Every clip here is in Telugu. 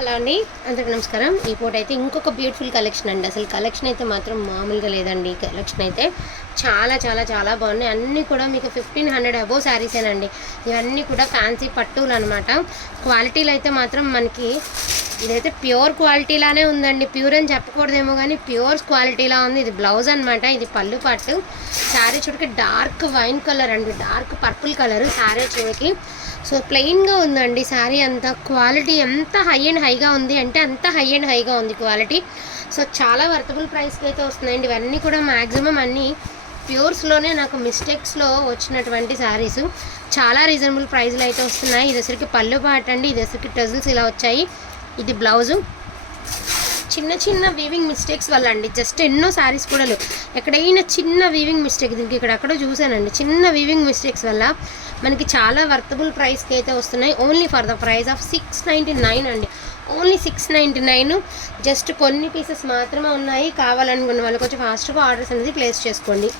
హలో అండి అందరికి నమస్కారం. ఈ పూట అయితే ఇంకొక బ్యూటిఫుల్ కలెక్షన్ అండి. అసలు కలెక్షన్ అయితే మాత్రం మామూలుగా లేదండి. కలెక్షన్ అయితే చాలా చాలా చాలా బాగున్నాయి. అన్నీ కూడా మీకు ఫిఫ్టీన్ హండ్రెడ్ అబోవ్ శారీసేనండి ఇవన్నీ కూడా ఫ్యాన్సీ పట్టులు అనమాట క్వాలిటీలు అయితే మాత్రం మనకి ఇదైతే ప్యూర్ క్వాలిటీలానే ఉందండి. ప్యూర్ అని చెప్పకూడదేమో కానీ ప్యూర్ క్వాలిటీలా ఉంది. ఇది బ్లౌజ్ అనమాట ఇది పళ్ళు పట్టు శారీ చూడకి డార్క్ వైన్ కలర్ అండి. డార్క్ పర్పుల్ కలర్ శారీ చూడకి సో ప్లెయిన్గా ఉందండి శారీ అంతా. క్వాలిటీ ఎంత హై అండ్ హైగా ఉంది అంటే అంత హై అండ్ హైగా ఉంది క్వాలిటీ. సో చాలా వర్తబుల్ ప్రైస్కి అయితే వస్తున్నాయండి. ఇవన్నీ కూడా మ్యాక్సిమం అన్నీ ప్యూర్స్లోనే నాకు మిస్టేక్స్లో వచ్చినటువంటి శారీస్. చాలా రీజనబుల్ ప్రైస్లో అయితే వస్తున్నాయి. ఇది దసరికి పళ్ళు పాట అండి. ఇది అసలుకి టజిల్స్ ఇలా వచ్చాయి. ఇది బ్లౌజు. చిన్న చిన్న వీవింగ్ మిస్టేక్స్ వల్ల అండి. జస్ట్ ఎన్నో శారీస్ కూడా లేవు ఎక్కడైనా చిన్న వీవింగ్ మిస్టేక్ దీనికి ఇక్కడ అక్కడ చూసానండి చిన్న వీవింగ్ మిస్టేక్స్ వల్ల మనకి చాలా వర్తబుల్ ప్రైస్కి అయితే వస్తున్నాయి. Only for the price of six ninety nine అండి. Only six ninety nine just కొన్ని పీసెస్ మాత్రమే ఉన్నాయి. కావాలనుకున్న వాళ్ళకి కొంచెం ఫాస్ట్గా ఆర్డర్స్ అనేది ప్లేస్ చేసుకోండి.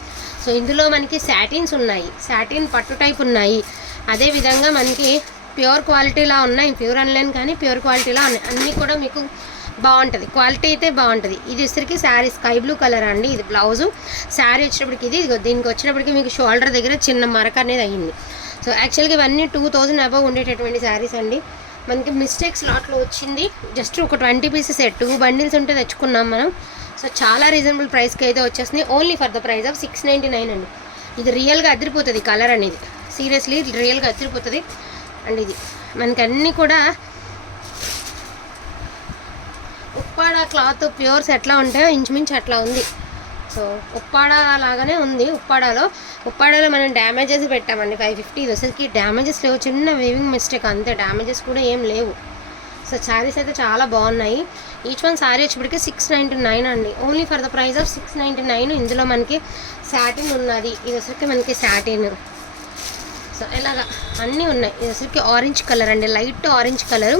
సో ఇందులో మనకి శాటిన్స్ ఉన్నాయి. శాటిన్ పట్టు టైప్ ఉన్నాయి. అదేవిధంగా మనకి ప్యూర్ క్వాలిటీలా ఉన్నాయి. ప్యూర్ ఆన్లైన్ కానీ ప్యూర్ క్వాలిటీలా ఉన్నాయి. అన్నీ కూడా మీకు బాగుంటుంది. క్వాలిటీ అయితే బాగుంటుంది. ఇది వచ్చరికి శారీ స్కై బ్లూ కలర్ అండి. ఇది బ్లౌజు. శారీ వచ్చేటప్పటికి ఇది దీనికి వచ్చేటప్పటికి మీకు షోల్డర్ దగ్గర చిన్న మరక అనేది అయ్యింది. సో యాక్చువల్గా ఇవన్నీ టూ థౌజండ్ అబవ్ ఉండేటటువంటి శారీస్ అండి. మనకి మిస్టేక్స్ లాట్లో వచ్చింది. జస్ట్ ఒక ట్వంటీ పీసెస్ టూ బండిల్స్ ఉంటే తెచ్చుకున్నాం మనం. సో చాలా రీజనబుల్ ప్రైస్కి అయితే వచ్చేస్తుంది only for the price of six ninety nine అండి. ఇది రియల్గా అదిరిపోతుంది కలర్ అనేది. సీరియస్లీ రియల్గా అదిరిపోతుంది. అండ్ ఇది మనకి అన్నీ కూడా ఉప్పాడ క్లాత్ ప్యూర్స్ ఎట్లా ఉంటాయో ఇంచుమించు అట్లా ఉంది. సో ఉప్పాడ లాగానే ఉంది ఉప్పాడలో. ఉప్పాడలో మనం డ్యామేజెస్ పెట్టామండి ఫైవ్ ఫిఫ్టీ ఇది అసలుకి డ్యామేజెస్ లేవు. చిన్న వేవింగ్ మిస్టేక్ అంతే డ్యామేజెస్ కూడా ఏం లేవు. సో శారీస్ అయితే చాలా బాగున్నాయి. ఈచ్ వన్ శారీ వచ్చేప్పటికి సిక్స్ నైంటీ నైన్ అండి. Only for the price of six ninety nine ఇందులో మనకి శాటిన్ ఉన్నది. ఇది వచ్చరికి మనకి శాటిన్ సో ఇలాగా అన్నీ ఉన్నాయి. ఇది అసలుకి ఆరెంజ్ కలర్ అండి. లైట్ ఆరెంజ్ కలర్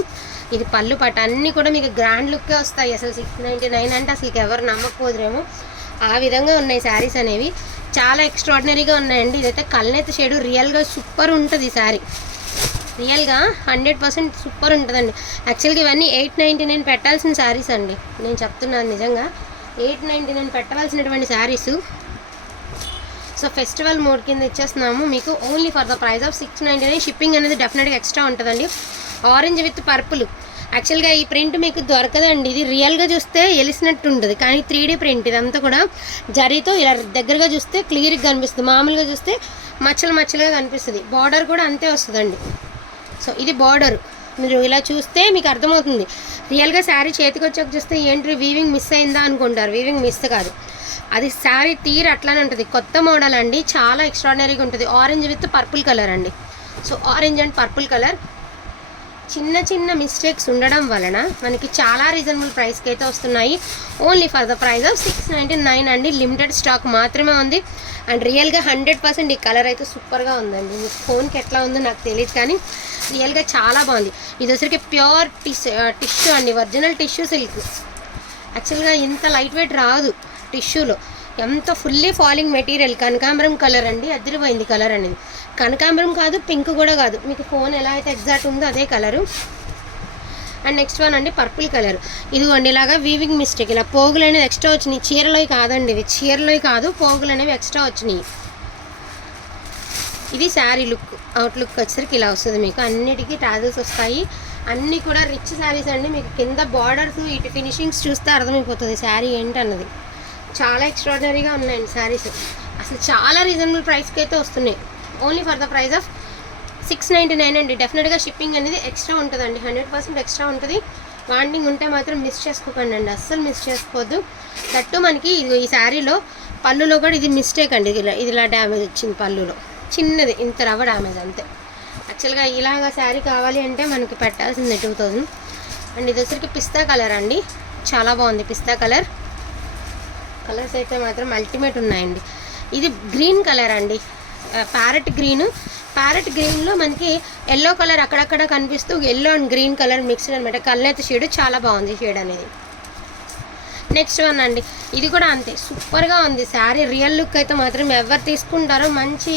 ఇది పళ్ళు పట్ట అన్నీ కూడా మీకు గ్రాండ్ లుక్కే వస్తాయి. అసలు సిక్స్ నైంటీ నైన్ అంటే అసలు ఎవరు నమ్మకపోదురేమో. ఆ విధంగా ఉన్నాయి శారీస్ అనేవి. చాలా ఎక్స్ట్రాడినరీగా ఉన్నాయండి. ఇదైతే కల్నేత షేడు రియల్గా సూపర్ ఉంటుంది ఈ శారీ. రియల్గా హండ్రెడ్ పర్సెంట్ సూపర్ ఉంటుందండి. యాక్చువల్గా ఇవన్నీ ఎయిట్ నైంటీ నైన్ పెట్టాల్సిన శారీస్ అండి. నేను చెప్తున్నాను నిజంగా. ఎయిట్ నైంటీ నైన్ పెట్టవలసినటువంటి శారీస్. సో ఫెస్టివల్ మోడ్ కింద ఇచ్చేస్తున్నాము. మీకు only for the price of six ninety nine. Shipping అనేది డెఫినెట్గా ఎక్స్ట్రా ఉంటుందండి. Orange with purple. యాక్చువల్గా ఈ ప్రింట్ మీకు దొరకదండి. ఇది రియల్గా చూస్తే ఎలిసినట్టు ఉంటుంది కానీ త్రీ డీ ప్రింట్ ఇదంతా కూడా జరీతో ఇలా దగ్గరగా చూస్తే క్లియర్గా కనిపిస్తుంది. మామూలుగా చూస్తే మచ్చలు మచ్చలుగా కనిపిస్తుంది. బార్డర్ కూడా అంతే వస్తుందండి. సో ఇది బార్డర్ మీరు ఇలా చూస్తే మీకు అర్థమవుతుంది. రియల్గా శారీ చేతికి వచ్చాక చూస్తే ఏంటి? వీవింగ్ మిస్ అయిందా అనుకుంటారు. వీవింగ్ మిస్ కాదు. అది శారీ తీరు అట్లానే ఉంటుంది. కొత్త మోడల్ అండి. చాలా ఎక్స్ట్రాడినరీగా ఉంటుంది. ఆరెంజ్ విత్ పర్పుల్ కలర్ అండి. So orange and purple colour చిన్న చిన్న మిస్టేక్స్ ఉండడం వలన మనకి చాలా రీజనబుల్ ప్రైస్కి అయితే వస్తున్నాయి. Only for the price of six ninety nine అండి. లిమిటెడ్ స్టాక్ మాత్రమే ఉంది. అండ్ రియల్గా హండ్రెడ్ పర్సెంట్ ఈ కలర్ అయితే సూపర్గా ఉందండి. మీ ఫోన్కి ఎట్లా ఉందో నాకు తెలియదు కానీ రియల్గా చాలా బాగుంది. ఇది వచ్చరికి ప్యూర్ టిష్ టిష్యూ అండి. ఒరిజినల్ టిష్యూ సిల్క్ యాక్చువల్గా ఇంత లైట్ వెయిట్ రాదు టిష్యూలో ఎంత ఫుల్లీ ఫాలింగ్ మెటీరియల్ కనకాంబరం కలర్ అండి. అదిరిపోయింది కలర్ అనేది. కనకాంబరం కాదు పింక్ కూడా కాదు. మీకు ఫోన్ ఎలా అయితే ఎగ్జాక్ట్ ఉందో అదే కలరు. అండ్ నెక్స్ట్ వన్ అండి పర్పుల్ కలర్. ఇదిగోండి ఇలాగా వీవింగ్ మిస్టేక్ ఇలా పోగులు అనేవి ఎక్స్ట్రా వచ్చినాయి. చీరలోవి కాదండి ఇవి చీరలోవి కాదు పోగులు అనేవి ఎక్స్ట్రా వచ్చినాయి. ఇది శారీ లుక్ అవుట్ లుక్ వచ్చేసరికి ఇలా వస్తుంది మీకు. అన్నిటికీ టాజల్స్ వస్తాయి. అన్నీ కూడా రిచ్ శారీస్ అండి. మీకు కింద బార్డర్స్ ఇటు ఫినిషింగ్స్ చూస్తే అర్థమైపోతుంది శారీ ఏంటన్నది. చాలా ఎక్స్ట్రాడినరీగా ఉన్నాయండి శారీస్. అసలు చాలా రీజనబుల్ ప్రైస్కి అయితే వస్తున్నాయి. Only for the price of six ninety nine అండి. డెఫినెట్గా షిప్పింగ్ అనేది ఎక్స్ట్రా ఉంటుందండి. హండ్రెడ్ పర్సెంట్ ఎక్స్ట్రా ఉంటుంది. వాండింగ్ ఉంటే మాత్రం మిస్ చేసుకోకండి అండి. అస్సలు మిస్ చేసుకోవద్దు. తట్టు మనకి ఇది ఈ శారీలో పళ్ళులో కూడా ఇది మిస్టేక్ అండి. ఇది ఇలా ఇది ఇలా డ్యామేజ్ వచ్చింది పళ్ళులో. చిన్నది ఇంత రవ్వ డ్యామేజ్ అంతే. యాక్చువల్గా ఇలాగ శారీ కావాలి అంటే మనకి పెట్టాల్సింది టూ థౌజండ్ అండ్ ఇది వచ్చరికి పిస్తా కలర్ అండి. చాలా బాగుంది పిస్తా కలర్. కలర్స్ అయితే మాత్రం అల్టిమేట్ ఉన్నాయండి. ఇది గ్రీన్ కలర్ అండి. Parrot green. ప్యారెట్ గ్రీన్లో మనకి ఎల్లో కలర్ అక్కడక్కడ కనిపిస్తూ yellow and green colour mixed అనమాట కళ్ళైతే షేడ్ చాలా బాగుంది షేడ్ అనేది. నెక్స్ట్ వన్ అండి. ఇది కూడా అంతే సూపర్గా ఉంది. శారీ రియల్ లుక్ అయితే మాత్రం ఎవరు తీసుకుంటారో మంచి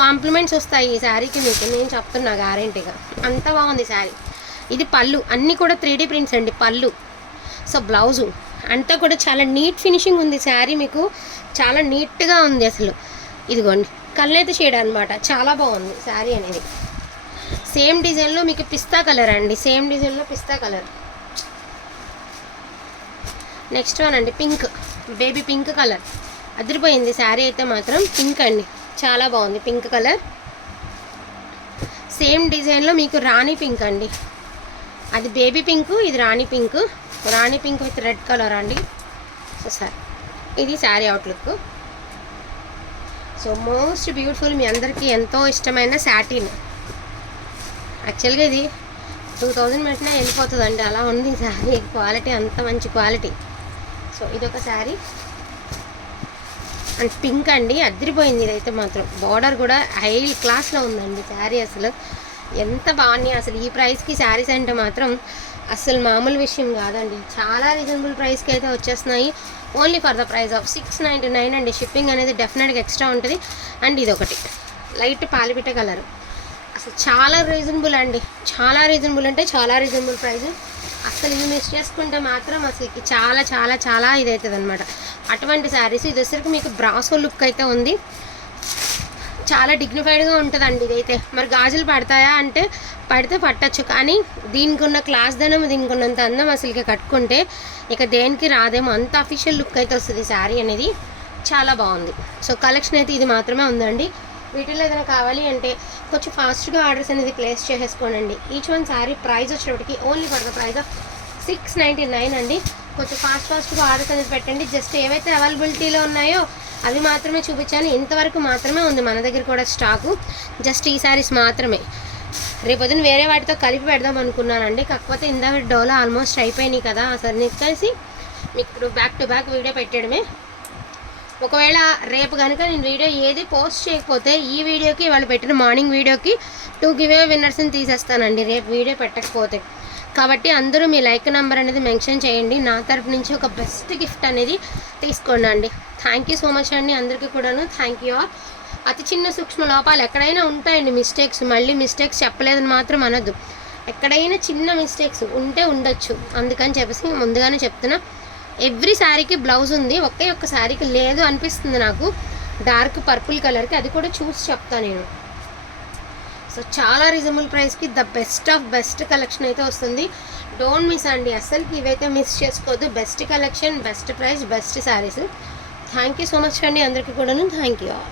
కాంప్లిమెంట్స్ వస్తాయి ఈ శారీకి మీకు. నేను చెప్తున్నా గ్యారెంటీగా అంత బాగుంది శారీ. ఇది పళ్ళు అన్నీ కూడా త్రీ డీ ప్రింట్స్ అండి పళ్ళు. సో బ్లౌజు అంతా కూడా చాలా నీట్ ఫినిషింగ్ ఉంది. శారీ మీకు చాలా నీట్గా ఉంది అసలు. ఇదిగోండి. కళ్ళైతే షేడ్ అనమాట చాలా బాగుంది శారీ అనేది. సేమ్ డిజైన్లో మీకు పిస్తా కలర్ అండి. సేమ్ డిజైన్లో పిస్తా కలర్. నెక్స్ట్ వన్ అండి పింక్. Baby pink colour. అదిరిపోయింది శారీ అయితే మాత్రం పింక్ అండి. చాలా బాగుంది పింక్ కలర్. సేమ్ డిజైన్లో మీకు రాణి పింక్ అండి. అది బేబీ పింక్ ఇది rani pink. Rani pink with red colour అండి. సార్. ఇది sari outlook. So most beautiful మీ అందరికీ ఎంతో ఇష్టమైన శాటిన్ యాక్చువల్గా ఇది టూ థౌజండ్ పెట్టినా వెళ్ళిపోతుందండి అలా ఉంది శారీ క్వాలిటీ అంత మంచి క్వాలిటీ. సో ఇదొక శారీ అండ్ పింక్ అండి అదిరిపోయింది ఇదైతే మాత్రం. బార్డర్ కూడా హై క్లాస్లో ఉందండి శారీ అసలు. ఎంత బాగున్నాయి అసలు. ఈ ప్రైస్కి శారీస్ అంటే మాత్రం అసలు మామూలు విషయం కాదండి. చాలా రీజనబుల్ ప్రైస్కి అయితే వచ్చేస్తున్నాయి. Only for the price of six ninety nine అండి. షిప్పింగ్ అనేది డెఫినెట్గా ఎక్స్ట్రా ఉంటుంది. అండ్ ఇది ఒకటి లైట్ పాలిపిట్ట కలర్ అసలు చాలా రీజనబుల్ అండి. చాలా రీజనబుల్ అంటే చాలా రీజనబుల్ ప్రైస్ అసలు ఇది మిస్ చేసుకుంటే మాత్రం అసలు చాలా చాలా చాలా ఇది అవుతుంది అనమాట అటువంటి శారీస్ ఇది వచ్చరికి మీకు బ్రాసో లుక్ అయితే ఉంది. చాలా డిగ్నిఫైడ్గా ఉంటుందండి ఇదైతే. మరి గాజులు పడతాయా అంటే పడితే పట్టచ్చు. కానీ దీనికి ఉన్న క్లాస్ ధనం దీనికి ఉన్నంత అందం అసలుకి కట్టుకుంటే ఇక దేనికి రాదేమో. అంత అఫీషియల్ లుక్ అయితే వస్తుంది శారీ అనేది. చాలా బాగుంది. సో కలెక్షన్ అయితే ఇది మాత్రమే ఉందండి. వీటిలో ఏదైనా కావాలి అంటే కొంచెం ఫాస్ట్గా ఆర్డర్స్ అనేది ప్లేస్ చేసేసుకోనండి. ఈచ్ వన్ శారీ ప్రైస్ వచ్చేటప్పటికి only for the price of six ninety nine అండి. కొంచెం ఫాస్ట్ ఫాస్ట్గా ఆర్డర్స్ అనేది పెట్టండి. జస్ట్ ఏవైతే అవైలబిలిటీలో ఉన్నాయో అవి మాత్రమే చూపించాను. ఇంతవరకు మాత్రమే ఉంది మన దగ్గర కూడా స్టాకు. జస్ట్ ఈ శారీస్ మాత్రమే. రేపొద్దున వేరే వాటితో కలిపి పెడదాం అనుకున్నానండి. కాకపోతే ఇందాక డోలో ఆల్మోస్ట్ అయిపోయినాయి కదా. అసలు నెక్కేసి మీకు ఇప్పుడు బ్యాక్ టు బ్యాక్ వీడియో పెట్టడమే. ఒకవేళ రేపు కనుక నేను వీడియో ఏది పోస్ట్ చేయకపోతే ఈ వీడియోకి వాళ్ళు పెట్టిన మార్నింగ్ వీడియోకి టూ గివే విన్నర్స్ని తీసేస్తానండి. రేపు వీడియో పెట్టకపోతే. కాబట్టి అందరూ మీ లైక్ నెంబర్ అనేది మెన్షన్ చేయండి. నా తరపు నుంచి ఒక బెస్ట్ గిఫ్ట్ అనేది తీసుకోండి అండి. థ్యాంక్ యూ సో మచ్ అండి అందరికీ కూడాను. థ్యాంక్ యూ ఆల్ అతి చిన్న సూక్ష్మ లోపాలు ఎక్కడైనా ఉంటాయండి మిస్టేక్స్ మళ్ళీ మిస్టేక్స్ చెప్పలేదని మాత్రం అనొద్దు. ఎక్కడైనా చిన్న మిస్టేక్స్ ఉంటే ఉండొచ్చు. అందుకని చెప్పేసి ముందుగానే చెప్తున్నా. ఎవ్రీ శారీకి బ్లౌజ్ ఉంది. ఒకే ఒక్క శారీకి లేదు అనిపిస్తుంది నాకు. డార్క్ పర్పుల్ కలర్కి అది కూడా చూసి చెప్తాను నేను. సో చాలా రీజనబుల్ ప్రైస్కి the best of best collection అయితే వస్తుంది. డోంట్ మిస్ అండి. అస్సలు ఇవైతే మిస్ చేసుకోవద్దు. Best collection best price best saris thank you so much అండి. అందరికీ కూడాను. Thank you